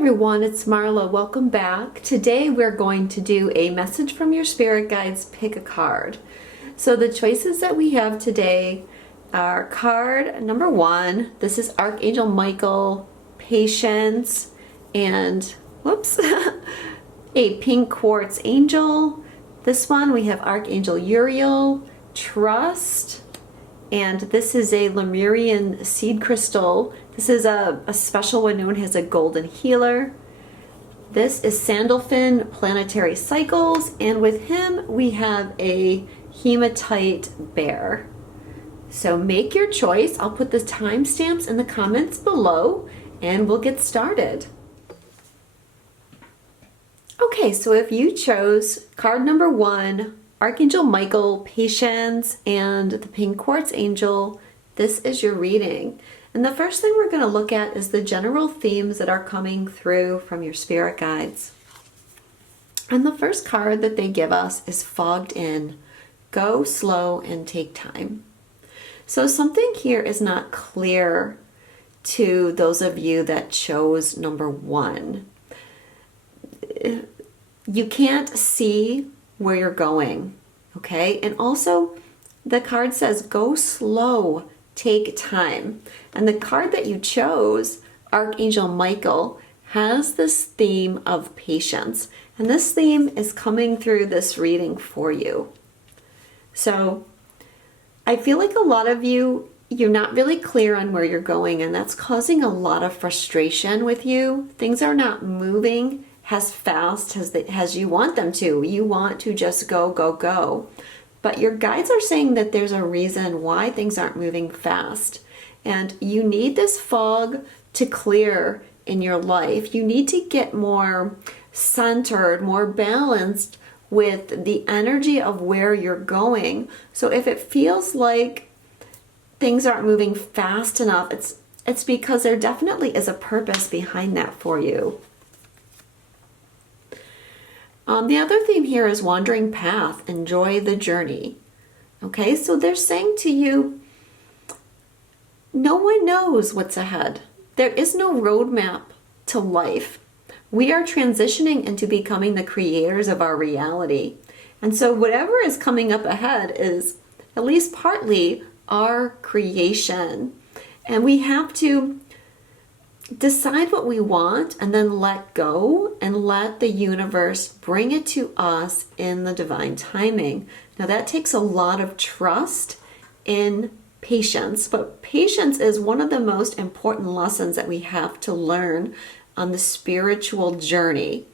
everyone, it's Marla. Welcome back. Today we're going to do a message from your spirit guides, pick a card. So the choices that we have today are card number 1. This is Archangel Michael, patience, and whoops, a pink quartz angel. This one we have Archangel Uriel, trust, and this is a Lemurian seed crystal. This is a special one known as a golden healer. This is Sandalphon, planetary cycles, and with him we have a hematite bear. So make your choice. I'll put the timestamps in the comments below and we'll get started. Okay, so if you chose card number 1, Archangel Michael, patience, and the pink quartz angel, this is your reading. And the first thing we're going to look at is the general themes that are coming through from your spirit guides. And the first card that they give us is fogged in. Go slow and take time. So something here is not clear to those of you that chose number 1. You can't see where you're going, okay? And also the card says go slow, take time. And the card that you chose, Archangel Michael, has this theme of patience. And this theme is coming through this reading for you. So I feel like a lot of you're not really clear on where you're going, and that's causing a lot of frustration with you. Things are not moving as fast as you want them to. You want to just go, go, go. But your guides are saying that there's a reason why things aren't moving fast. And you need this fog to clear in your life. You need to get more centered, more balanced with the energy of where you're going. So if it feels like things aren't moving fast enough, it's because there definitely is a purpose behind that for you. The other theme here is wandering path, enjoy the journey. Okay, so they're saying to you, no one knows what's ahead. There is no roadmap to life. We are transitioning into becoming the creators of our reality. And so whatever is coming up ahead is at least partly our creation. And we have to decide what we want and then let go and let the universe bring it to us in the divine timing. Now that takes a lot of trust in patience, but patience is one of the most important lessons that we have to learn on the spiritual journey,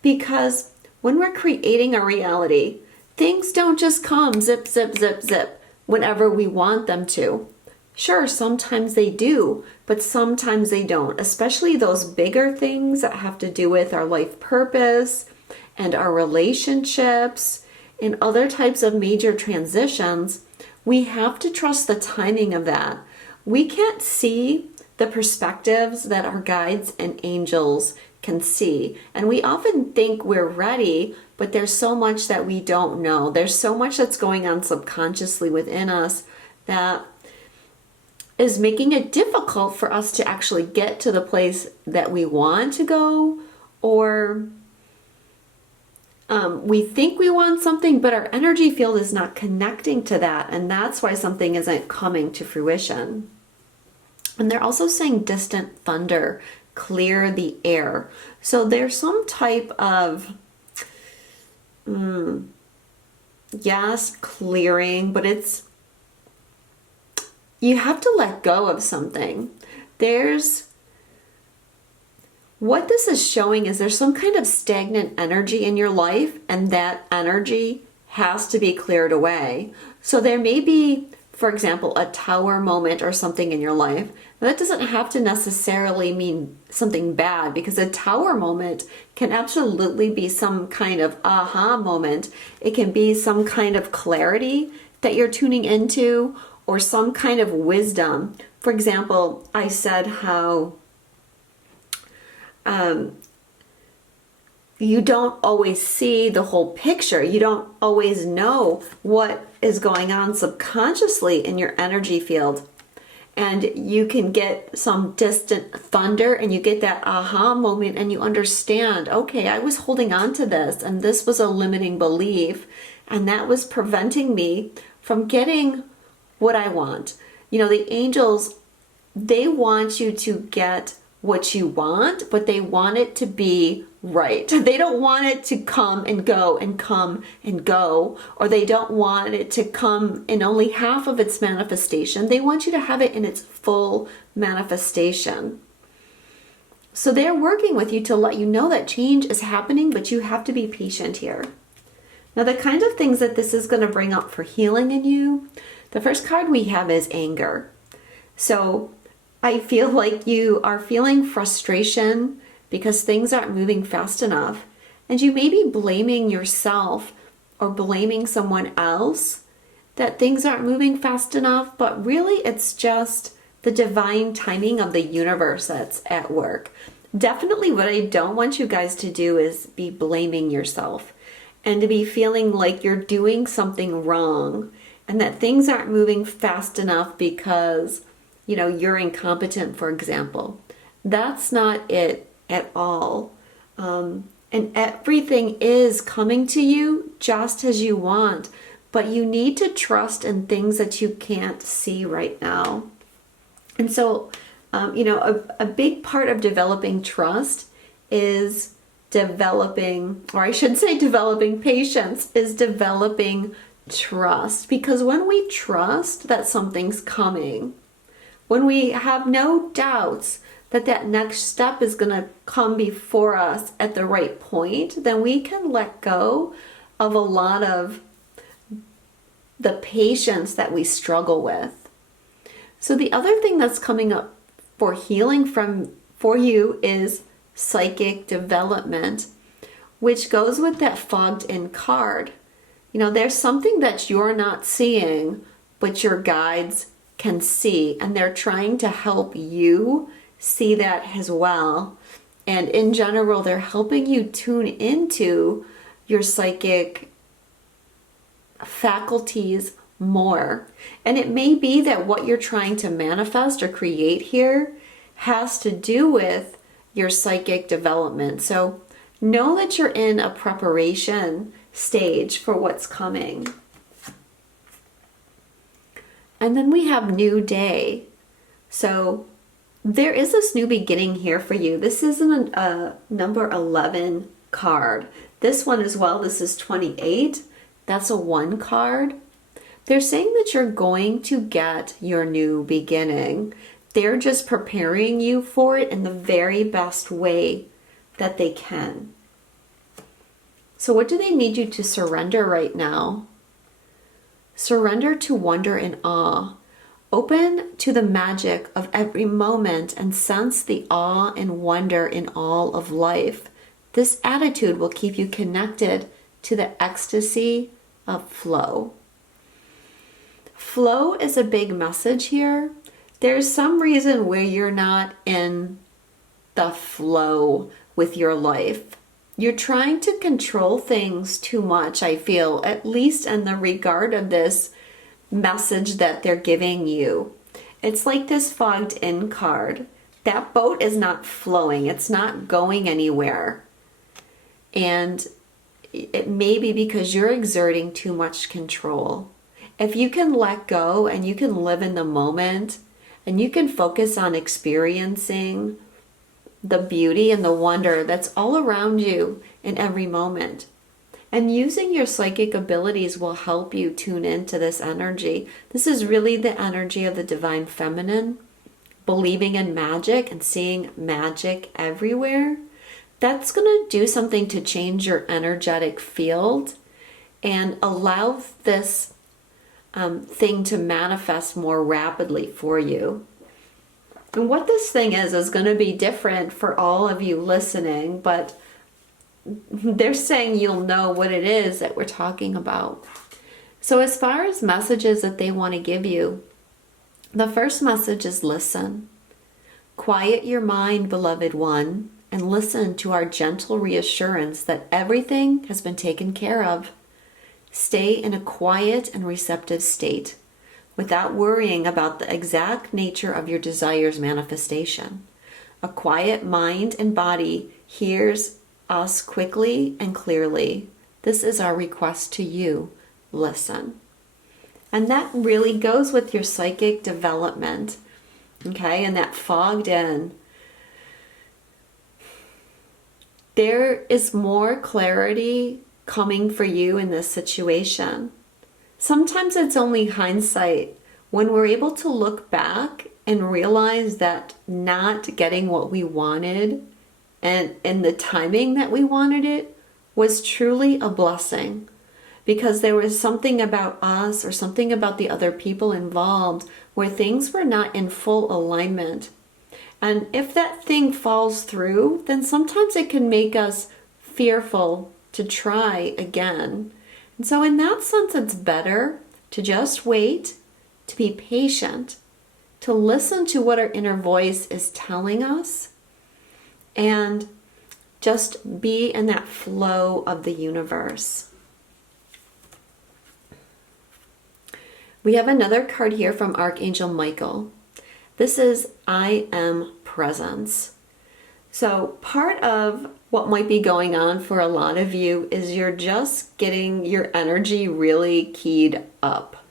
because when we're creating a reality, things don't just come zip, zip, zip, zip whenever we want them to. Sure, sometimes they do, but sometimes they don't, especially those bigger things that have to do with our life purpose and our relationships and other types of major transitions. We have to trust the timing of that. We can't see the perspectives that our guides and angels can see. And we often think we're ready, but there's so much that we don't know. There's so much that's going on subconsciously within us that is making it difficult for us to actually get to the place that we want to go, or we think we want something, but our energy field is not connecting to that, and that's why something isn't coming to fruition. And they're also saying distant thunder, clear the air. So there's some type of, yes, clearing, but you have to let go of something. What this is showing is there's some kind of stagnant energy in your life, and that energy has to be cleared away. So there may be, for example, a tower moment or something in your life. Now, that doesn't have to necessarily mean something bad, because a tower moment can absolutely be some kind of aha moment. It can be some kind of clarity that you're tuning into, or some kind of wisdom. For example, I said how you don't always see the whole picture. You don't always know what is going on subconsciously in your energy field. and you can get some distant thunder and you get that aha moment and you understand, okay, I was holding on to this and this was a limiting belief and that was preventing me from getting what I want. The angels, they want you to get what you want, but they want it to be right. They don't want it to come and go and come and go, or they don't want it to come in only half of its manifestation. They want you to have it in its full manifestation. So they're working with you to let you know that change is happening, but you have to be patient here. Now, the kind of things that this is going to bring up for healing in you, the first card we have is anger. So I feel like you are feeling frustration because things aren't moving fast enough. And you may be blaming yourself or blaming someone else that things aren't moving fast enough, but really it's just the divine timing of the universe that's at work. Definitely what I don't want you guys to do is be blaming yourself and to be feeling like you're doing something wrong and that things aren't moving fast enough because you're incompetent, for example. That's not it at all. And everything is coming to you just as you want, but you need to trust in things that you can't see right now. And so, a big part of developing trust is developing patience, is developing trust. Because when we trust that something's coming, when we have no doubts that next step is going to come before us at the right point, then we can let go of a lot of the patience that we struggle with. So the other thing that's coming up for healing for you is psychic development, which goes with that fogged in card. There's something that you're not seeing, but your guides can see, and they're trying to help you see that as well. And in general, they're helping you tune into your psychic faculties more. And it may be that what you're trying to manifest or create here has to do with your psychic development. So know that you're in a preparation stage for what's coming. And then we have new day. So there is this new beginning here for you. This is a number 11 card. This one as well, this is 28. That's a 1 card. They're saying that you're going to get your new beginning. They're just preparing you for it in the very best way that they can. So what do they need you to surrender right now? Surrender to wonder and awe. Open to the magic of every moment and sense the awe and wonder in all of life. This attitude will keep you connected to the ecstasy of flow. Flow is a big message here. There's some reason where you're not in the flow with your life. You're trying to control things too much, I feel, at least in the regard of this message that they're giving you. It's like this fogged in card. That boat is not flowing. It's not going anywhere. And it may be because you're exerting too much control. If you can let go and you can live in the moment and you can focus on experiencing the beauty and the wonder that's all around you in every moment. And using your psychic abilities will help you tune into this energy. This is really the energy of the divine feminine, believing in magic and seeing magic everywhere. That's going to do something to change your energetic field and allow this thing to manifest more rapidly for you. And what this thing is going to be different for all of you listening, but they're saying you'll know what it is that we're talking about. So as far as messages that they want to give you, the first message is listen. Quiet your mind, beloved one, and listen to our gentle reassurance that everything has been taken care of. Stay in a quiet and receptive state. without worrying about the exact nature of your desire's manifestation. A quiet mind and body hears us quickly and clearly. This is our request to you. Listen. And that really goes with your psychic development, okay? And that fogged in. There is more clarity coming for you in this situation. Sometimes it's only hindsight when we're able to look back and realize that not getting what we wanted and in the timing that we wanted it was truly a blessing, because there was something about us or something about the other people involved where things were not in full alignment. And if that thing falls through, then sometimes it can make us fearful to try again. And so in that sense, it's better to just wait, to be patient, to listen to what our inner voice is telling us, and just be in that flow of the universe. We have another card here from Archangel Michael. This is I Am Presence. So part of what might be going on for a lot of you is you're just getting your energy really keyed up.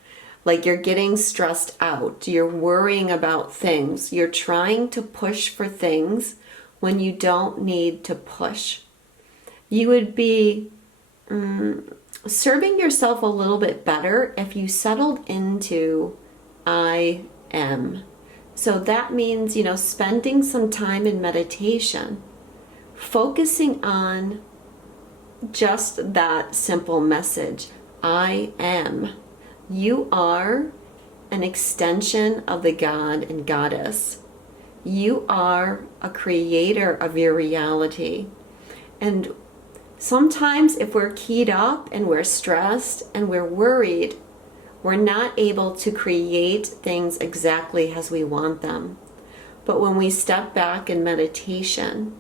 Like you're getting stressed out. You're worrying about things. You're trying to push for things when you don't need to push. You would be serving yourself a little bit better if you settled into I am. So that means, spending some time in meditation, focusing on just that simple message. I am. You are an extension of the God and Goddess. You are a creator of your reality. And sometimes if we're keyed up and we're stressed and we're worried, we're not able to create things exactly as we want them. But when we step back in meditation,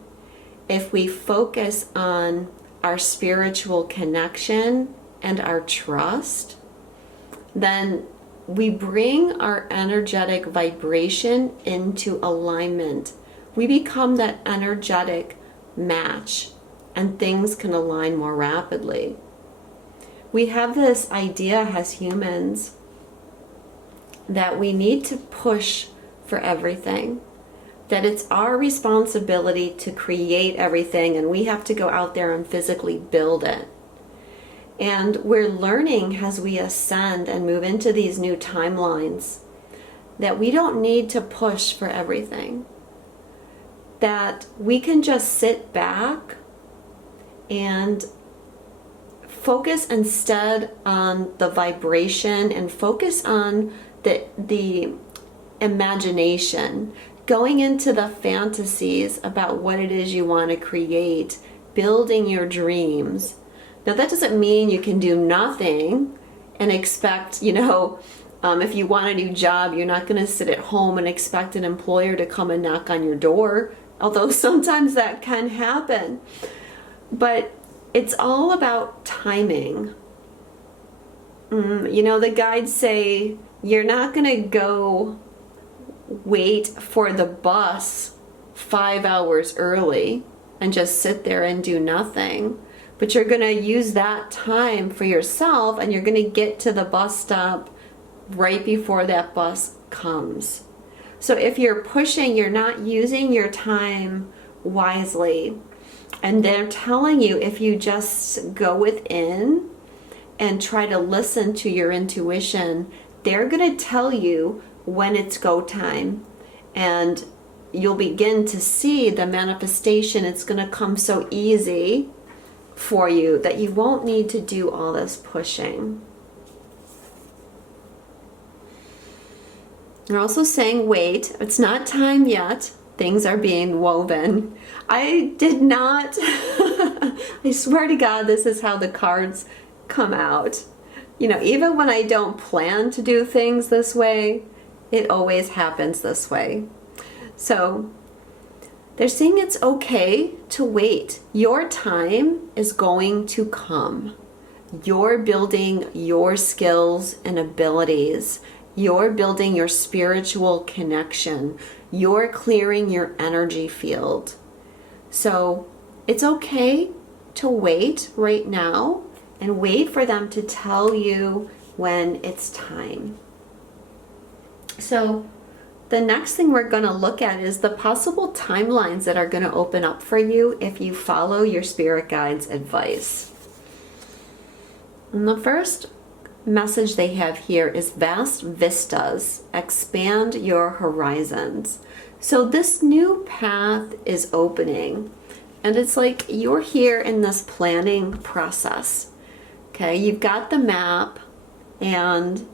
if we focus on our spiritual connection and our trust, then we bring our energetic vibration into alignment. We become that energetic match, and things can align more rapidly. We have this idea as humans that we need to push for everything, that it's our responsibility to create everything and we have to go out there and physically build it. And we're learning as we ascend and move into these new timelines that we don't need to push for everything, that we can just sit back and focus instead on the vibration and focus on the imagination, going into the fantasies about what it is you want to create, building your dreams. Now that doesn't mean you can do nothing and expect, if you want a new job, you're not going to sit at home and expect an employer to come and knock on your door, although sometimes that can happen. But it's all about timing. The guides say you're not going to go wait for the bus 5 hours early and just sit there and do nothing. But you're going to use that time for yourself, and you're going to get to the bus stop right before that bus comes. So if you're pushing, you're not using your time wisely. And they're telling you, if you just go within and try to listen to your intuition, they're going to tell you when it's go time. And you'll begin to see the manifestation. It's going to come so easy for you that you won't need to do all this pushing. They're also saying, wait, it's not time yet. Things are being woven. I did not, I swear to God, this is how the cards come out. Even when I don't plan to do things this way, it always happens this way. So they're saying it's okay to wait. Your time is going to come. You're building your skills and abilities. You're building your spiritual connection. You're clearing your energy field. So it's okay to wait right now and wait for them to tell you when it's time. So the next thing we're going to look at is the possible timelines that are going to open up for you if you follow your spirit guides' advice. And the first message they have here is vast vistas, expand your horizons. So this new path is opening, and it's like you're here in this planning process. Okay, you've got the map and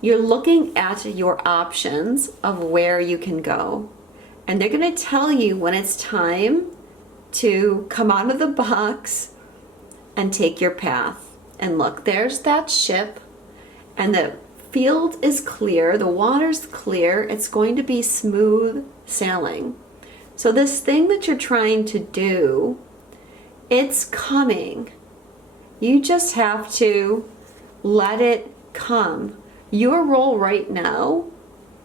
you're looking at your options of where you can go. And they're going to tell you when it's time to come out of the box and take your path. And look, there's that ship, and the field is clear, the water's clear, it's going to be smooth sailing. So this thing that you're trying to do, it's coming. You just have to let it come. Your role right now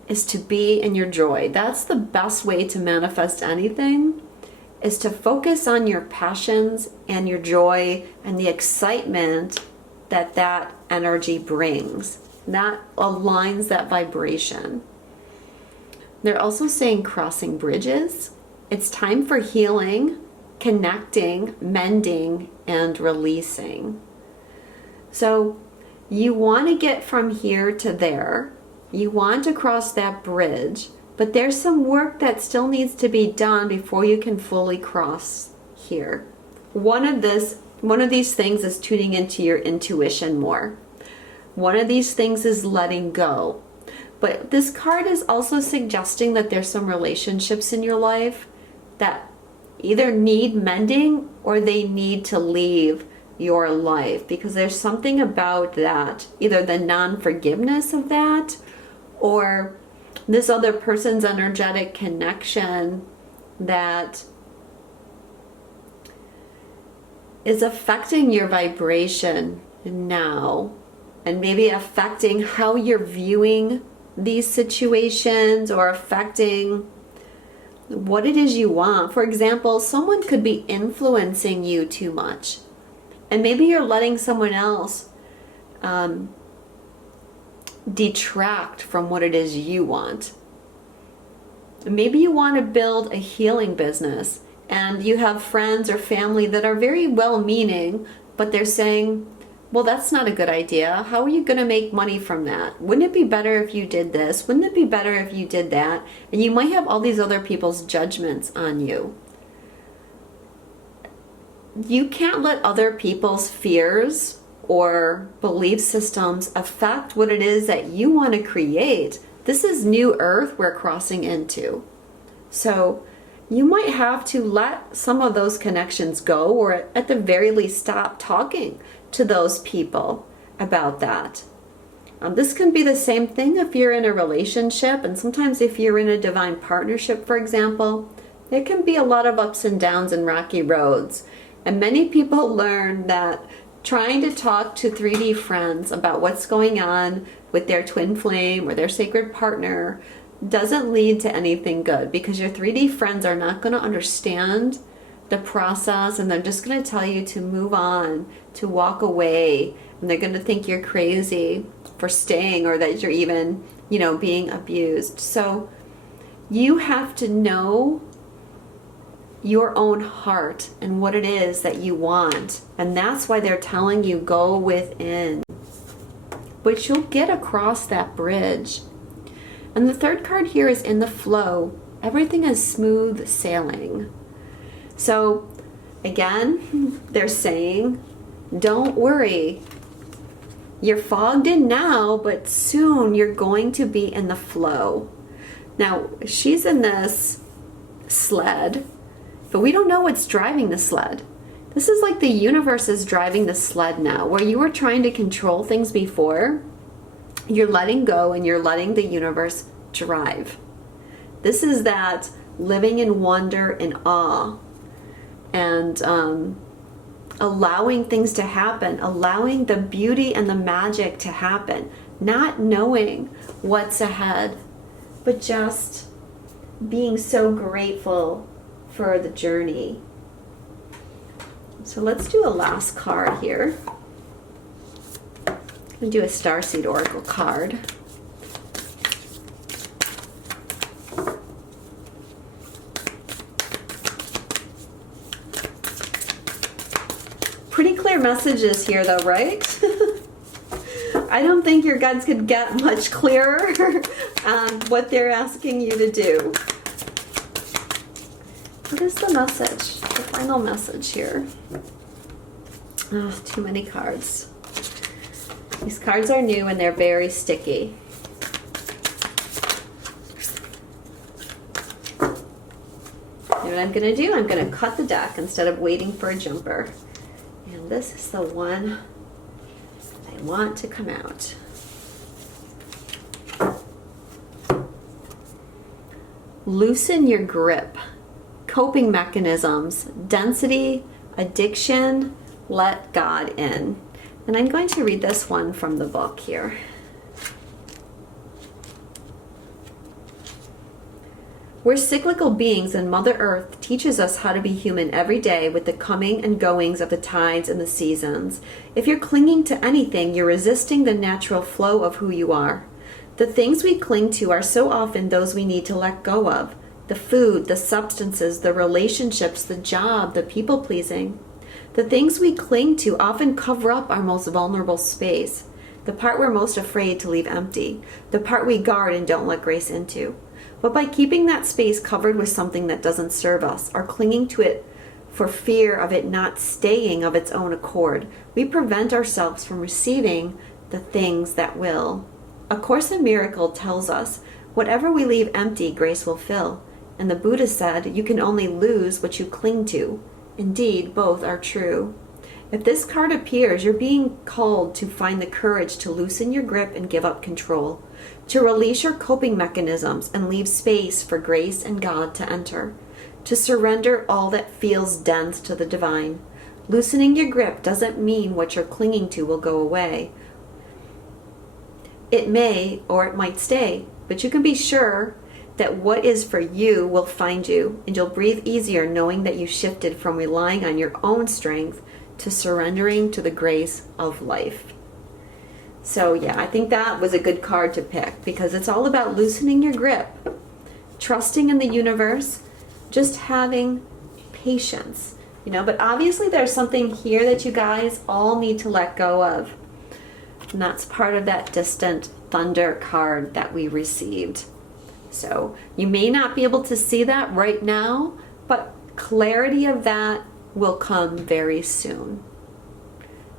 is to be in your joy. That's the best way to manifest anything, is to focus on your passions and your joy and the excitement that that energy brings. That aligns that vibration. They're also saying crossing bridges. It's time for healing, connecting, mending, and releasing. So you want to get from here to there. You want to cross that bridge, but there's some work that still needs to be done before you can fully cross here. One of these things is tuning into your intuition more. One of these things is letting go. But this card is also suggesting that there's some relationships in your life that either need mending or they need to leave your life, because there's something about that, either the non-forgiveness of that or this other person's energetic connection that is affecting your vibration now, and maybe affecting how you're viewing these situations or affecting what it is you want. For example, someone could be influencing you too much, and maybe you're letting someone else detract from what it is you want. Maybe you want to build a healing business, and you have friends or family that are very well-meaning, but they're saying, well, that's not a good idea. How are you going to make money from that? Wouldn't it be better if you did this? Wouldn't it be better if you did that? And you might have all these other people's judgments on you. You can't let other people's fears or belief systems affect what it is that you want to create. This is new earth we're crossing into. So you might have to let some of those connections go, or at the very least stop talking to those people about that. This can be the same thing if you're in a relationship, and sometimes if you're in a divine partnership, for example, there can be a lot of ups and downs and rocky roads. And many people learn that trying to talk to 3D friends about what's going on with their twin flame or their sacred partner doesn't lead to anything good, because your 3D friends are not going to understand the process, and they're just going to tell you to move on, to walk away, and they're going to think you're crazy for staying, or that you're even, being abused. So you have to know your own heart and what it is that you want, and that's why they're telling you go within. But you'll get across that bridge. And the third card here is in the flow. Everything is smooth sailing. So again, they're saying, don't worry. You're fogged in now, but soon you're going to be in the flow. Now, she's in this sled, but we don't know what's driving the sled. This is like the universe is driving the sled now. Where you were trying to control things before, you're letting go and you're letting the universe drive. This is that living in wonder and awe, and allowing things to happen, allowing the beauty and the magic to happen. not knowing what's ahead, but just being so grateful for the journey. So let's do a last card here. I'm going to do a starseed oracle card. Pretty clear messages here though, right? I don't think your guides could get much clearer on what they're asking you to do. What is the message? The final message here. Oh, too many cards. These cards are new and they're very sticky. You know what I'm going to do? I'm going to cut the deck instead of waiting for a jumper. And this is the one I want to come out. Loosen your grip. Coping mechanisms, density, addiction, let God in. And I'm going to read this one from the book here. We're cyclical beings, and Mother Earth teaches us how to be human every day with the coming and goings of the tides and the seasons. If you're clinging to anything, you're resisting the natural flow of who you are. The things we cling to are so often those we need to let go of. The food, the substances, the relationships, the job, the people-pleasing. The things we cling to often cover up our most vulnerable space, the part we're most afraid to leave empty, the part we guard and don't let grace into. But by keeping that space covered with something that doesn't serve us, or clinging to it for fear of it not staying of its own accord, we prevent ourselves from receiving the things that will. A Course in Miracle tells us, whatever we leave empty, grace will fill. And the Buddha said, you can only lose what you cling to. Indeed, both are true. If this card appears, you're being called to find the courage to loosen your grip and give up control, to release your coping mechanisms and leave space for grace and God to enter, to surrender all that feels dense to the divine. Loosening your grip doesn't mean what you're clinging to will go away. It may, or it might stay, but you can be sure that what is for you will find you, and you'll breathe easier knowing that you shifted from relying on your own strength to surrendering to the grace of life. So yeah, I think that was a good card to pick because it's all about loosening your grip, trusting in the universe, just having patience, but obviously there's something here that you guys all need to let go of. And that's part of that distant thunder card that we received. So you may not be able to see that right now, but clarity of that will come very soon.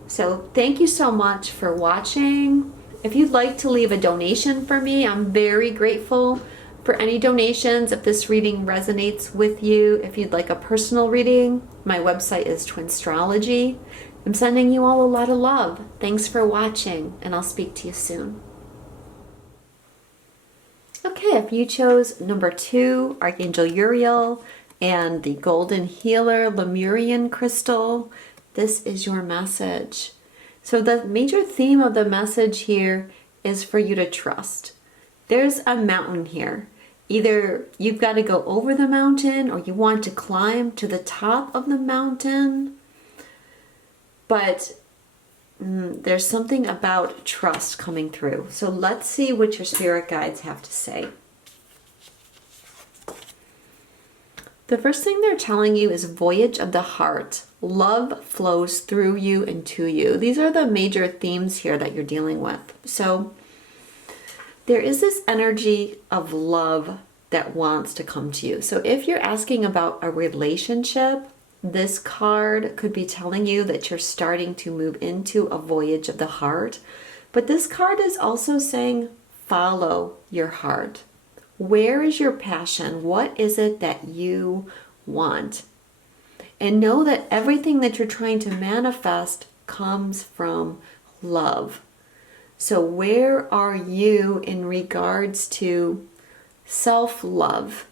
So thank you so much for watching. If you'd like to leave a donation for me, I'm very grateful for any donations. If this reading resonates with you, if you'd like a personal reading, my website is Twinstrology. I'm sending you all a lot of love. Thanks for watching, and I'll speak to you soon. Okay, if you chose number 2, Archangel Uriel, and the Golden Healer Lemurian crystal, this is your message. So the major theme of the message here is for you to trust. There's a mountain here. Either you've got to go over the mountain or you want to climb to the top of the mountain. But there's something about trust coming through. So let's see what your spirit guides have to say. The first thing they're telling you is voyage of the heart. Love flows through you and to you. These are the major themes here that you're dealing with. So there is this energy of love that wants to come to you. So if you're asking about a relationship, this card could be telling you that you're starting to move into a voyage of the heart. But this card is also saying, follow your heart. Where is your passion? What is it that you want? And know that everything that you're trying to manifest comes from love. So where are you in regards to self-love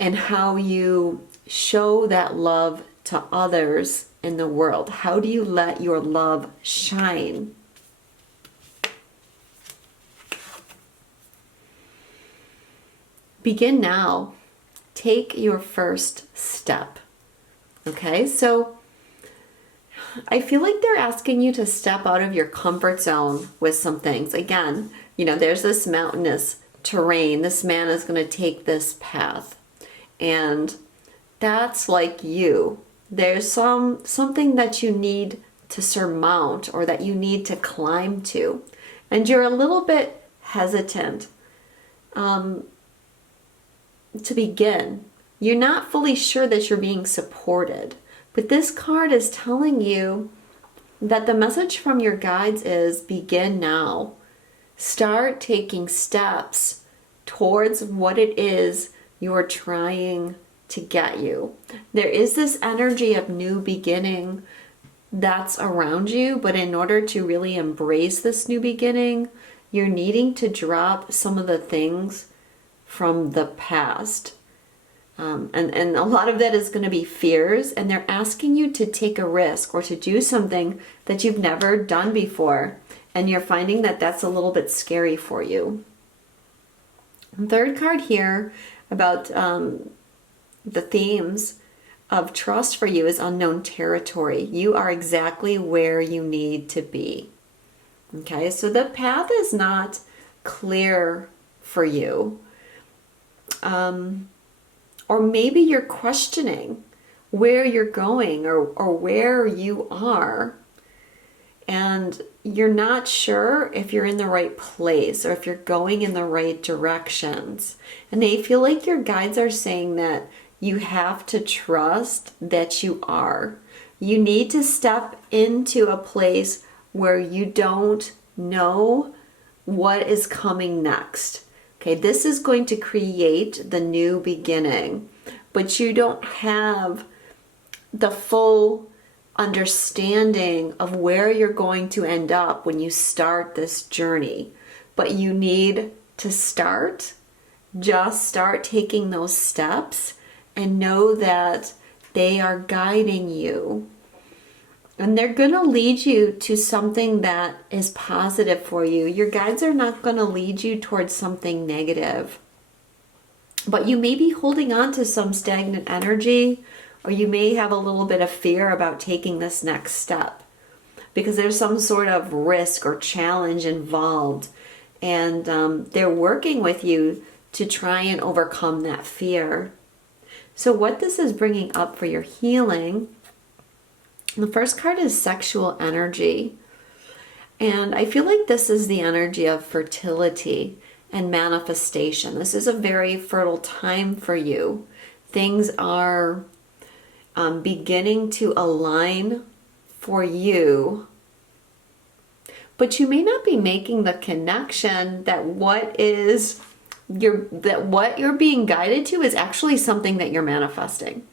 and how you show that love to others in the world? How do you let your love shine? begin now. Take your first step. Okay, so I feel like they're asking you to step out of your comfort zone with some things. Again, there's this mountainous terrain. This man is going to take this path. And that's like you. There's something that you need to surmount or that you need to climb to. And you're a little bit hesitant to begin. You're not fully sure that you're being supported. But this card is telling you that the message from your guides is begin now. Start taking steps towards what it is you're trying to get you. There is this energy of new beginning that's around you, but in order to really embrace this new beginning, you're needing to drop some of the things from the past. And a lot of that is going to be fears, and they're asking you to take a risk or to do something that you've never done before, and you're finding that that's a little bit scary for you. The third card here about the themes of trust for you is unknown territory. You are exactly where you need to be. Okay, so the path is not clear for you. Or maybe you're questioning where you're going or where you are. And you're not sure if you're in the right place or if you're going in the right directions. And they feel like your guides are saying that you have to trust that you are. You need to step into a place where you don't know what is coming next. Okay, this is going to create the new beginning, but you don't have the full understanding of where you're going to end up when you start this journey. But you need to start. Just start taking those steps and know that they are guiding you. And they're going to lead you to something that is positive for you. Your guides are not going to lead you towards something negative. But you may be holding on to some stagnant energy, or you may have a little bit of fear about taking this next step because there's some sort of risk or challenge involved. And they're working with you to try and overcome that fear. So what this is bringing up for your healing, the first card is sexual energy. And I feel like this is the energy of fertility and manifestation. This is a very fertile time for you. Things are beginning to align for you. But you may not be making the connection that what you're being guided to is actually something that you're manifesting.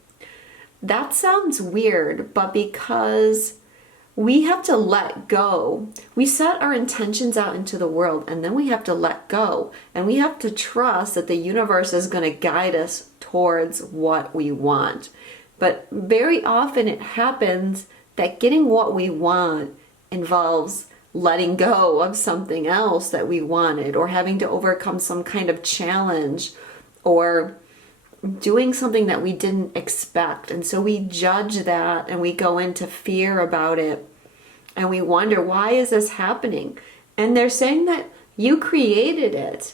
That sounds weird, but because we have to let go. We set our intentions out into the world, and then we have to let go. And we have to trust that the universe is going to guide us towards what we want. But very often it happens that getting what we want involves letting go of something else that we wanted, or having to overcome some kind of challenge, or doing something that we didn't expect. And so we judge that and we go into fear about it. And we wonder, why is this happening? And they're saying that you created it.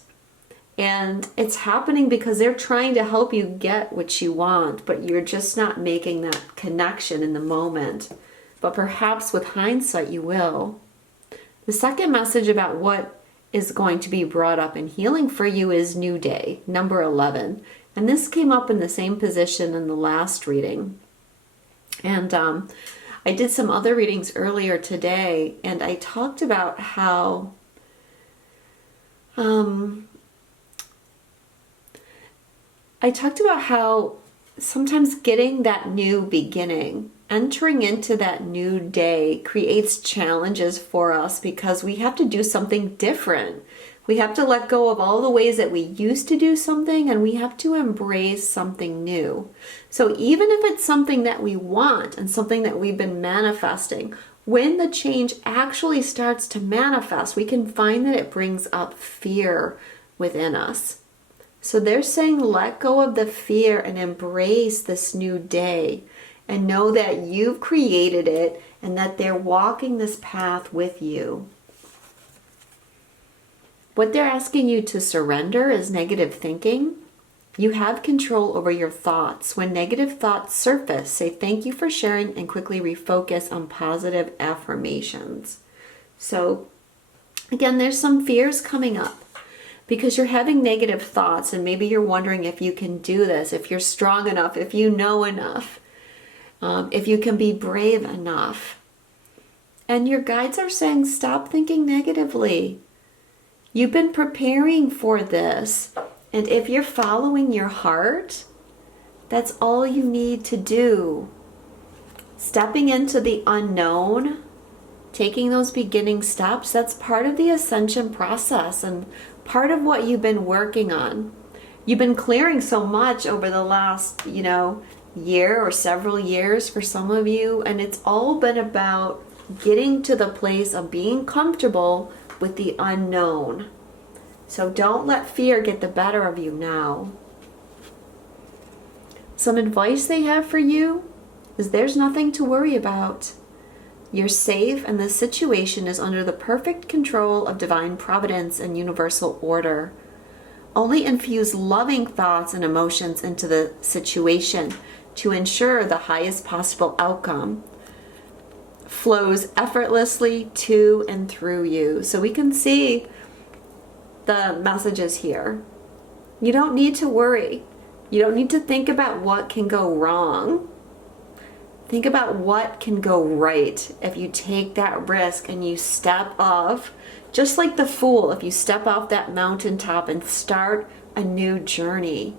And it's happening because they're trying to help you get what you want, but you're just not making that connection in the moment. But perhaps with hindsight, you will. The second message about what is going to be brought up in healing for you is New Day, number 11. And this came up in the same position in the last reading. And I did some other readings earlier today, and I talked about how sometimes getting that new beginning, entering into that new day, creates challenges for us because we have to do something different. We have to let go of all the ways that we used to do something, and we have to embrace something new. So even if it's something that we want and something that we've been manifesting, when the change actually starts to manifest, we can find that it brings up fear within us. So they're saying let go of the fear and embrace this new day and know that you've created it and that they're walking this path with you. What they're asking you to surrender is negative thinking. You have control over your thoughts. When negative thoughts surface, say thank you for sharing and quickly refocus on positive affirmations. So again, there's some fears coming up because you're having negative thoughts and maybe you're wondering if you can do this, if you're strong enough, if you know enough, if you can be brave enough. And your guides are saying stop thinking negatively. You've been preparing for this. And if you're following your heart, that's all you need to do. Stepping into the unknown, taking those beginning steps, that's part of the ascension process and part of what you've been working on. You've been clearing so much over the last, year or several years for some of you, and it's all been about getting to the place of being comfortable with the unknown. So don't let fear get the better of you now. Some advice they have for you is there's nothing to worry about. You're safe and the situation is under the perfect control of divine providence and universal order. Only infuse loving thoughts and emotions into the situation to ensure the highest possible outcome flows effortlessly to and through you. So we can see the messages here. You don't need to worry. You don't need to think about what can go wrong. Think about what can go right if you take that risk and you step off, just like the fool, if you step off that mountaintop and start a new journey.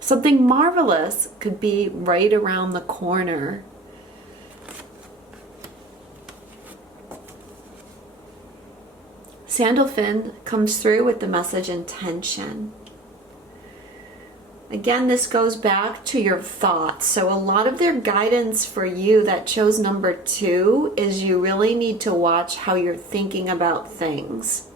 Something marvelous could be right around the corner. Sandalphon comes through with the message intention. Again, this goes back to your thoughts. So a lot of their guidance for you that chose number 2 is you really need to watch how you're thinking about things.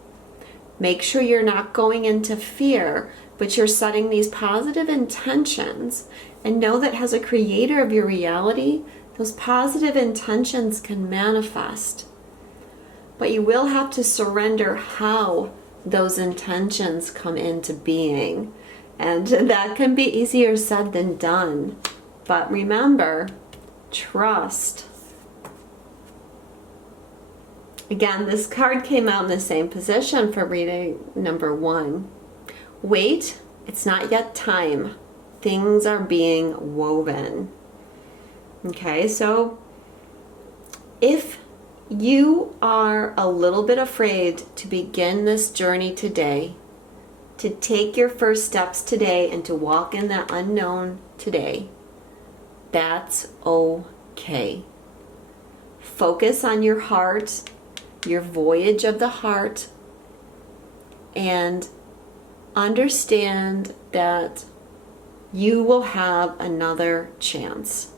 Make sure you're not going into fear, but you're setting these positive intentions, and know that as a creator of your reality, those positive intentions can manifest. But you will have to surrender how those intentions come into being. And that can be easier said than done. But remember, trust. Again, this card came out in the same position for reading number 1. Wait, it's not yet time. Things are being woven. Okay, so if you are a little bit afraid to begin this journey today, to take your first steps today and to walk in that unknown today, that's okay. Focus on your heart, your voyage of the heart, and understand that you will have another chance.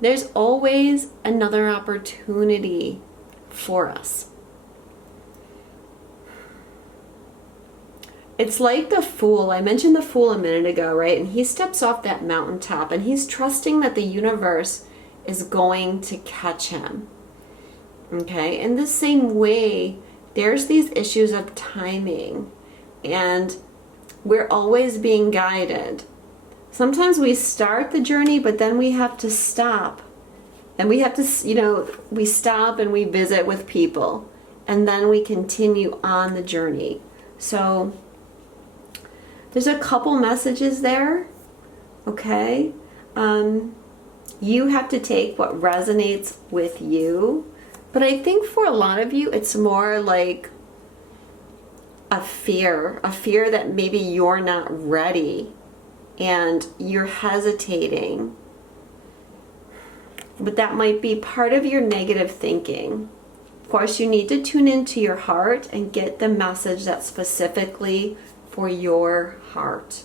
There's always another opportunity for us. It's like the fool. I mentioned the fool a minute ago, right? And he steps off that mountaintop and he's trusting that the universe is going to catch him. Okay? In the same way, there's these issues of timing, and we're always being guided. Sometimes we start the journey, but then we have to stop. And we have to, we stop and we visit with people, and then we continue on the journey. So there's a couple messages there, okay? You have to take what resonates with you. But I think for a lot of you, it's more like a fear that maybe you're not ready and you're hesitating. But that might be part of your negative thinking. Of course, you need to tune into your heart and get the message that's specifically for your heart.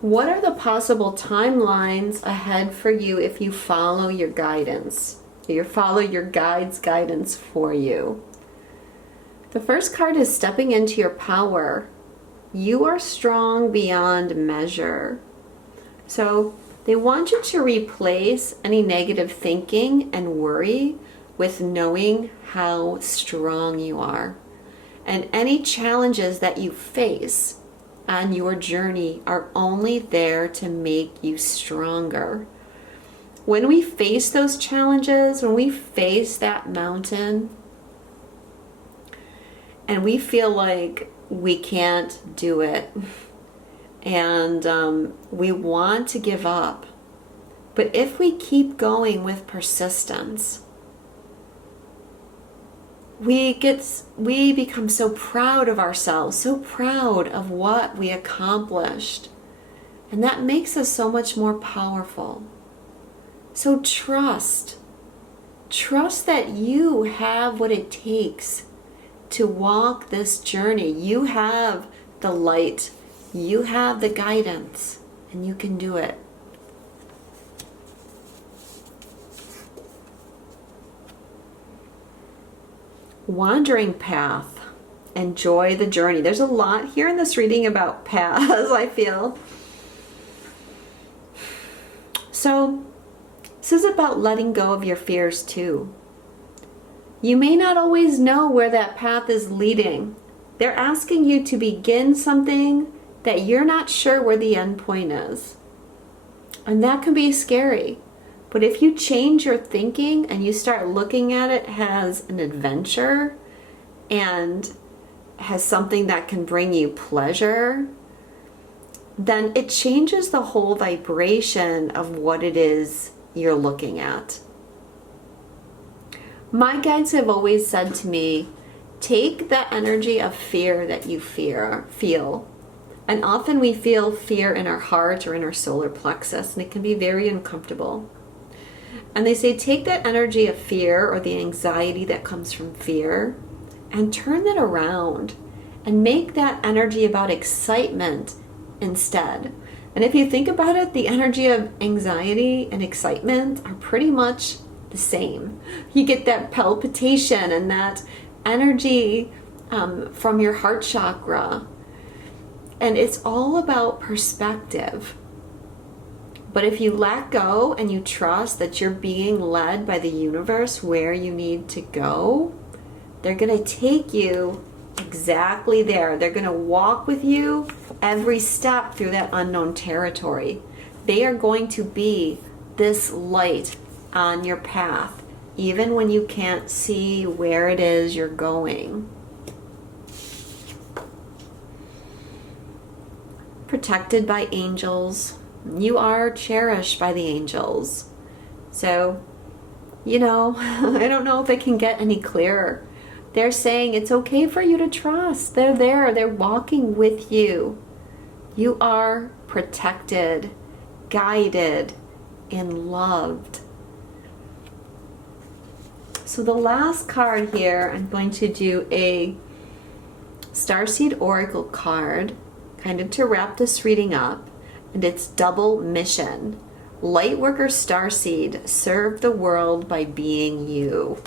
What are the possible timelines ahead for you if you follow your guidance? You follow your guide's guidance for you. The first card is stepping into your power. You are strong beyond measure. So they want you to replace any negative thinking and worry with knowing how strong you are. And any challenges that you face on your journey are only there to make you stronger. When we face those challenges, when we face that mountain, and we feel like we can't do it, and we want to give up, but if we keep going with persistence, we become so proud of ourselves, so proud of what we accomplished, and that makes us so much more powerful. So trust that you have what it takes to walk this journey. You have the light, you have the guidance, and you can do it. Wandering path. Enjoy the journey. There's a lot here in this reading about paths, I feel. So, this is about letting go of your fears too. You may not always know where that path is leading. They're asking you to begin something that you're not sure where the end point is. And that can be scary. But if you change your thinking and you start looking at it as an adventure and as something that can bring you pleasure, then it changes the whole vibration of what it is you're looking at. My guides have always said to me, take the energy of fear that you feel. And often we feel fear in our heart or in our solar plexus, and it can be very uncomfortable. And they say, take that energy of fear or the anxiety that comes from fear and turn that around and make that energy about excitement instead. And if you think about it, the energy of anxiety and excitement are pretty much the same. You get that palpitation and that energy from your heart chakra. And it's all about perspective. But if you let go and you trust that you're being led by the universe where you need to go, they're going to take you exactly there. They're going to walk with you every step through that unknown territory. They are going to be this light on your path, even when you can't see where it is you're going. Protected by angels. You are cherished by the angels. So, I don't know if it can get any clearer. They're saying it's okay for you to trust. They're there. They're walking with you. You are protected, guided, and loved. So the last card here, I'm going to do a Starseed Oracle card, kind of to wrap this reading up. And it's double mission. Lightworker Starseed, serve the world by being you.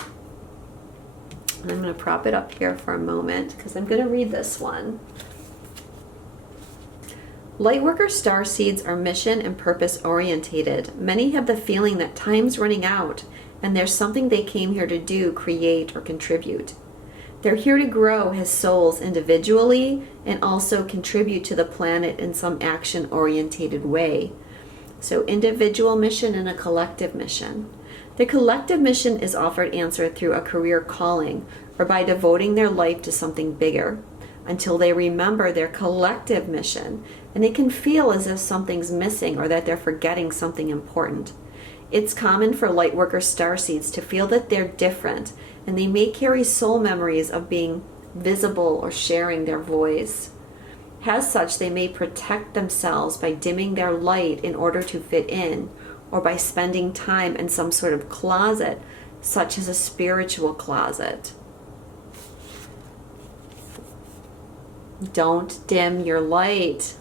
And I'm going to prop it up here for a moment because I'm going to read this one. Lightworker Starseeds are mission and purpose orientated. Many have the feeling that time's running out and there's something they came here to do, create, or contribute. They're here to grow as souls individually and also contribute to the planet in some action-orientated way. So individual mission and a collective mission. The collective mission is offered answer through a career calling or by devoting their life to something bigger until they remember their collective mission and they can feel as if something's missing or that they're forgetting something important. It's common for lightworker starseeds to feel that they're different, and they may carry soul memories of being visible or sharing their voice. As such, they may protect themselves by dimming their light in order to fit in, or by spending time in some sort of closet, such as a spiritual closet. Don't dim your light.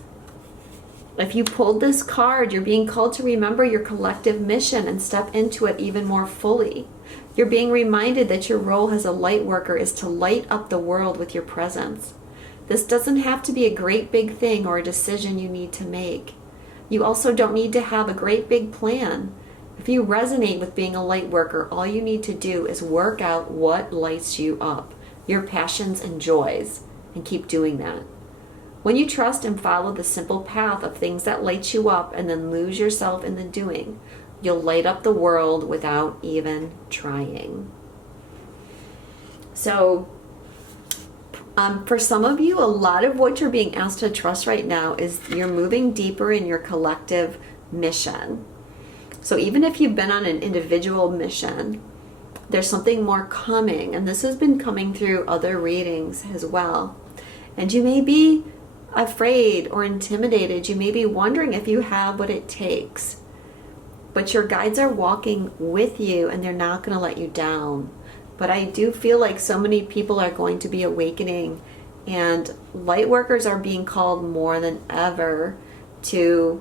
If you pulled this card, you're being called to remember your collective mission and step into it even more fully. You're being reminded that your role as a light worker is to light up the world with your presence. This doesn't have to be a great big thing or a decision you need to make. You also don't need to have a great big plan. If you resonate with being a light worker, all you need to do is work out what lights you up, your passions and joys, and keep doing that. When you trust and follow the simple path of things that light you up and then lose yourself in the doing, you'll light up the world without even trying. So, for some of you, a lot of what you're being asked to trust right now is you're moving deeper in your collective mission. So even if you've been on an individual mission, there's something more coming, and this has been coming through other readings as well. And you may be afraid or intimidated. You may be wondering if you have what it takes. But your guides are walking with you, and they're not going to let you down. But I do feel like so many people are going to be awakening, and light workers are being called more than ever to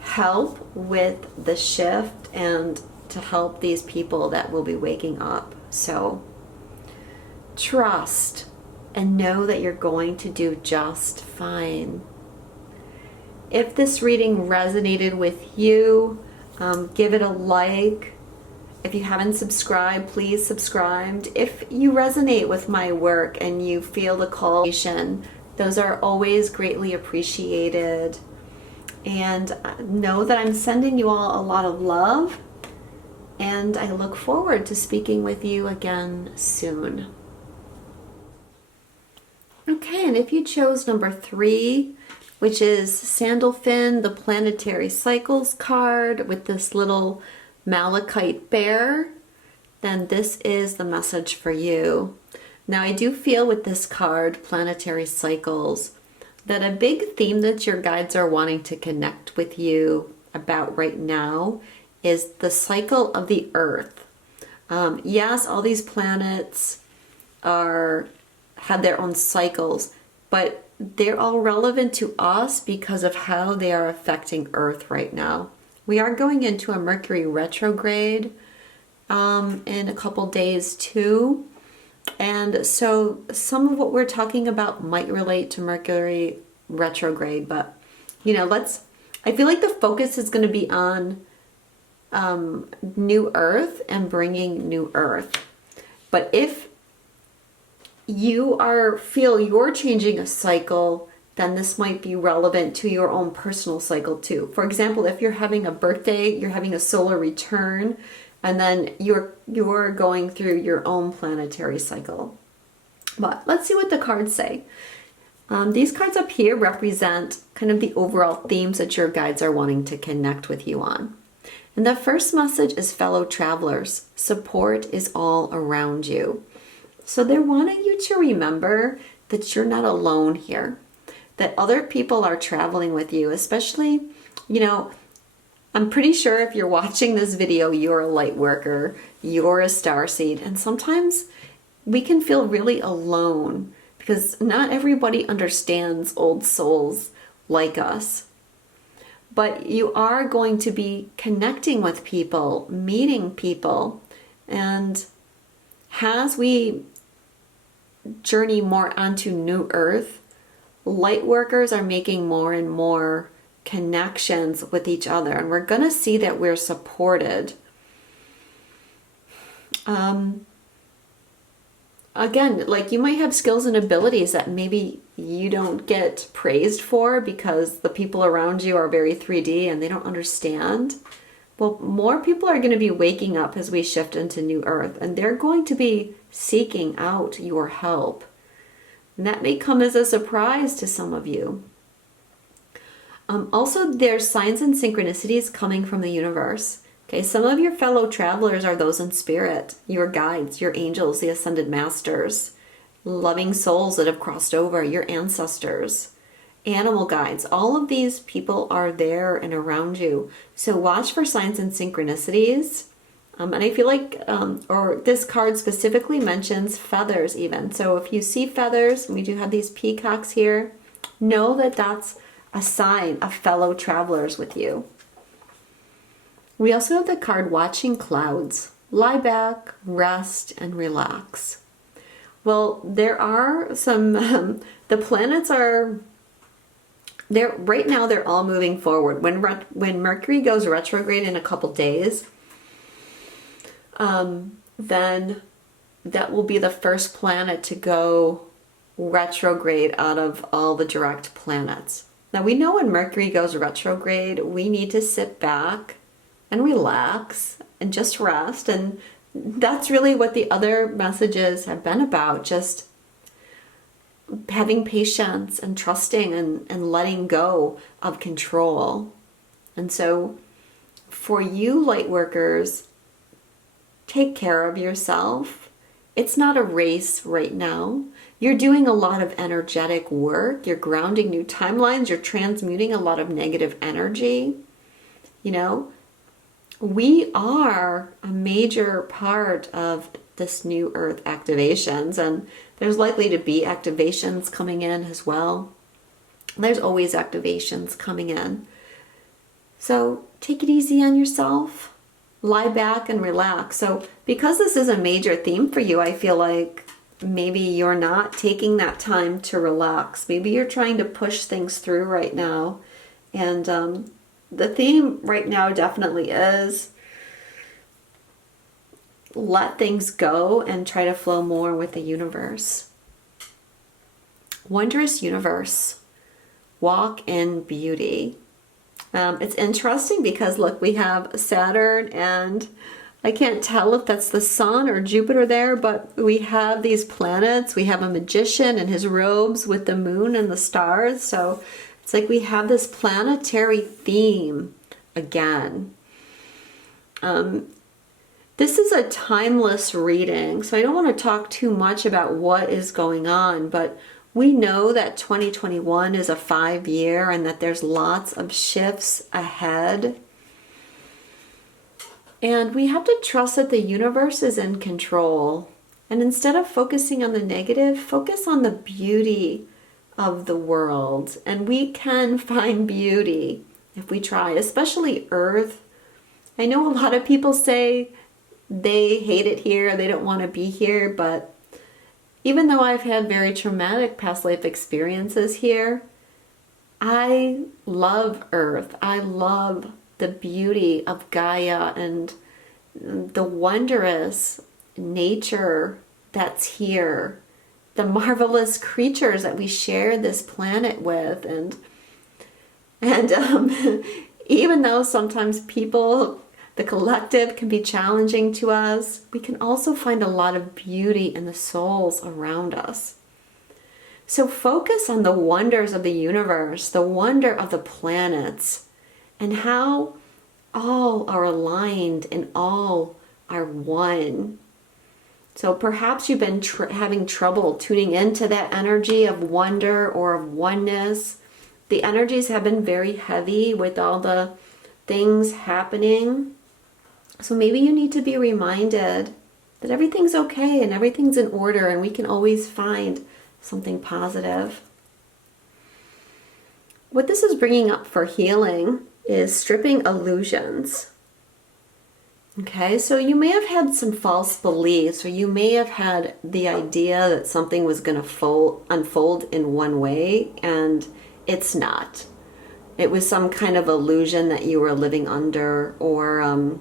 help with the shift and to help these people that will be waking up. So trust and know that you're going to do just fine. If this reading resonated with you, give it a like. If you haven't subscribed, please subscribe. If you resonate with my work and you feel the call, those are always greatly appreciated. And know that I'm sending you all a lot of love, and I look forward to speaking with you again soon. Okay, and if you chose number 3, which is Sandalphon, the Planetary Cycles card with this little malachite bear, then this is the message for you. Now, I do feel with this card, Planetary Cycles, that a big theme that your guides are wanting to connect with you about right now is the cycle of the Earth. Yes, all these planets have their own cycles, but they're all relevant to us because of how they are affecting Earth right now. We are going into a Mercury retrograde in a couple days too. And so some of what we're talking about might relate to Mercury retrograde, but I feel like the focus is going to be on new Earth and bringing new Earth. But if you feel you're changing a cycle, then this might be relevant to your own personal cycle too. For example, if you're having a birthday, you're having a solar return, and then you're going through your own planetary cycle. But let's see what the cards say. These cards up here represent kind of the overall themes that your guides are wanting to connect with you on. And the first message is fellow travelers. Support is all around you. So they're wanting you to remember that you're not alone here, that other people are traveling with you, especially, I'm pretty sure if you're watching this video, you're a light worker, you're a starseed, and sometimes we can feel really alone because not everybody understands old souls like us. But you are going to be connecting with people, meeting people, and as we journey more onto New Earth, light workers are making more and more connections with each other, and we're going to see that we're supported. Again, like you might have skills and abilities that maybe you don't get praised for because the people around you are very 3D and they don't understand. Well, more people are going to be waking up as we shift into New Earth, and they're going to be seeking out your help. And that may come as a surprise to some of you. Also, there's signs and synchronicities coming from the universe. Okay, some of your fellow travelers are those in spirit, your guides, your angels, the ascended masters, loving souls that have crossed over, your ancestors, animal guides. All of these people are there and around you. So watch for signs and synchronicities. And I feel like, or this card specifically mentions feathers even. So if you see feathers, we do have these peacocks here, know that that's a sign of fellow travelers with you. We also have the card watching clouds. lie back, rest, and relax. Well, there are some, the planets are, right now they're all moving forward. When Mercury goes retrograde in a couple days, then that will be the first planet to go retrograde out of all the direct planets. Now we know when Mercury goes retrograde, we need to sit back and relax and just rest. And that's really what the other messages have been about, just having patience and trusting and letting go of control. And so for you light workers, take care of yourself. It's not a race right now. You're doing a lot of energetic work. You're grounding new timelines. You're transmuting a lot of negative energy. You know, we are a major part of this new Earth activations, and there's likely to be activations coming in as well. There's always activations coming in. So take it easy on yourself. Lie back and relax. So because this is a major theme for you, I feel like maybe you're not taking that time to relax. Maybe you're trying to push things through right now. And the theme right now definitely is let things go and try to flow more with the universe. Wondrous universe. Walk in beauty. It's interesting because look, we have Saturn, and I can't tell if that's the sun or Jupiter there, but we have these planets. We have a magician in his robes with the moon and the stars. So it's like we have this planetary theme again. This is a timeless reading, so I don't want to talk too much about what is going on, but we know that 2021 is a 5-year and that there's lots of shifts ahead. And we have to trust that the universe is in control. And instead of focusing on the negative, focus on the beauty of the world. And we can find beauty if we try, especially Earth. I know a lot of people say they hate it here, they don't want to be here, but even though I've had very traumatic past life experiences here, I love Earth. I love the beauty of Gaia and the wondrous nature that's here, the marvelous creatures that we share this planet with, and even though sometimes people, the collective, can be challenging to us, we can also find a lot of beauty in the souls around us. So focus on the wonders of the universe, the wonder of the planets, and how all are aligned and all are one. So perhaps you've been having trouble tuning into that energy of wonder or of oneness. The energies have been very heavy with all the things happening. So maybe you need to be reminded that everything's okay and everything's in order, and we can always find something positive. What this is bringing up for healing is stripping illusions. Okay, so you may have had some false beliefs, or you may have had the idea that something was going to unfold in one way, and it's not. It was some kind of illusion that you were living under, or